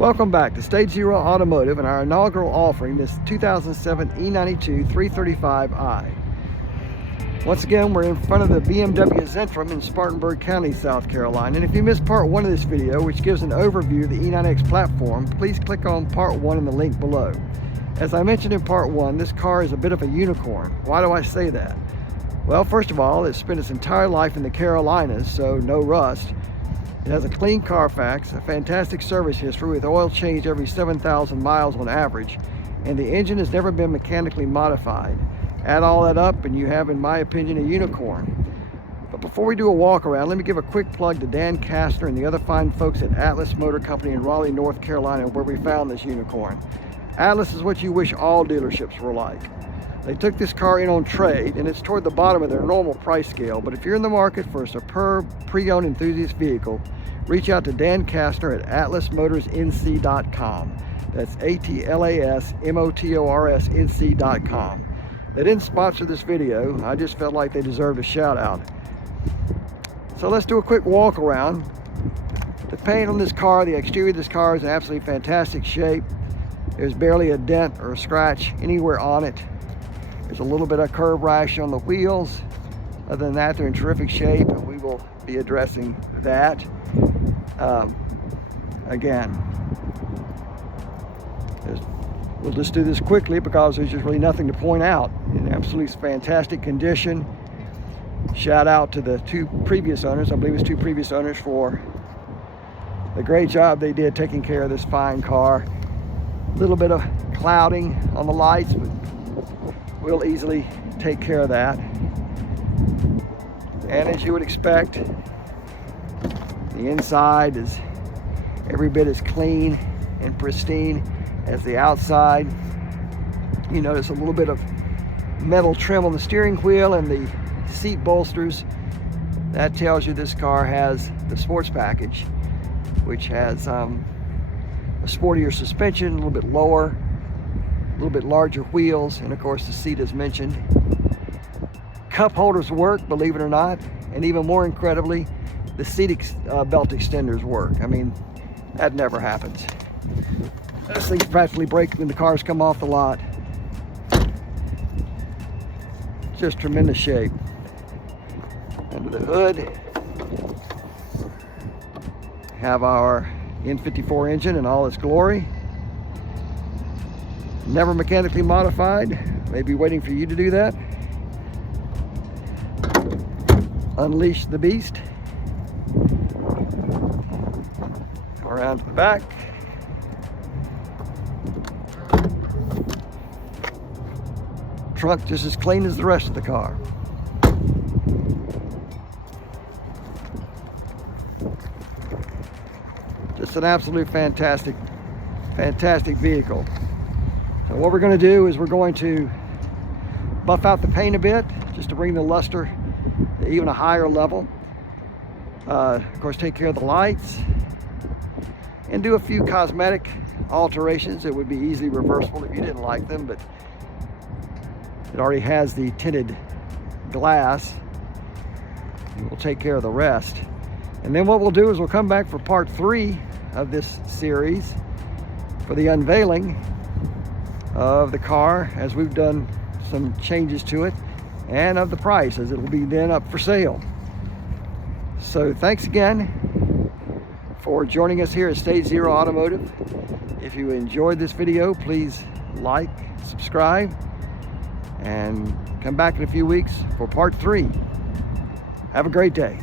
Welcome back to Stage Zero Automotive and our inaugural offering, this 2007 E92 335i. Once again, we're in front of the BMW Zentrum in Spartanburg County, South Carolina. And if you missed part one of this video, which gives an overview of the E9X platform, please click on part one in the link below. As I mentioned in part one, this car is a bit of a unicorn. Why do I say that? Well, first of all, it's spent its entire life in the Carolinas, so no rust. It has a clean Carfax, a fantastic service history with oil changed every 7,000 miles on average, and the engine has never been mechanically modified. Add all that up and you have, in my opinion, a unicorn. But before we do a walk around, let me give a quick plug to Dan Kastner and the other fine folks at Atlas Motor Company in Raleigh, North Carolina, where we found this unicorn. Atlas is what you wish all dealerships were like. They took this car in on trade, and it's toward the bottom of their normal price scale, but if you're in the market for a superb pre-owned enthusiast vehicle, reach out to Dan Kastner at atlasmotorsnc.com. That's ATLASMOTORSNC.com. They didn't sponsor this video, I just felt like they deserved a shout out. So let's do a quick walk around. The paint on this car, the exterior of this car is in absolutely fantastic shape. There's barely a dent or a scratch anywhere on it. There's a little bit of curb rash on the wheels. Other than that, they're in terrific shape, and we will be addressing that. Again, we'll just do this quickly because there's just really nothing to point out. In absolutely fantastic condition. Shout out to the two previous owners, I believe it's two previous owners, for the great job they did taking care of this fine car. A little bit of clouding on the lights, but we'll easily take care of that. And as you would expect, the inside is every bit as clean and pristine as the outside. You notice a little bit of metal trim on the steering wheel and the seat bolsters. That tells you this car has the sports package, which has a sportier suspension, a little bit lower, a little bit larger wheels, and of course the seat as mentioned. Cup holders work, believe it or not, and even more incredibly, the seat belt extenders work. I mean, that never happens. Those things practically break when the cars come off the lot. Just tremendous shape. Under the hood, have our N54 engine in all its glory. Never mechanically modified. Maybe waiting for you to do that. Unleash the beast. Around to the back. Trunk just as clean as the rest of the car. Just an absolute fantastic vehicle. So what we're going to do is we're going to buff out the paint a bit just to bring the luster to even a higher level. Of course, take care of the lights and do a few cosmetic alterations that would be easily reversible if you didn't like them, but it already has the tinted glass. We'll take care of the rest. And then what we'll do is we'll come back for part 3 of this series for the unveiling of the car, as we've done some changes to it, and of the price, as it will be then up for sale. So thanks again for joining us here at Stage Zero Automotive. If you enjoyed this video, please like, subscribe, and come back in a few weeks for part 3. Have a great day.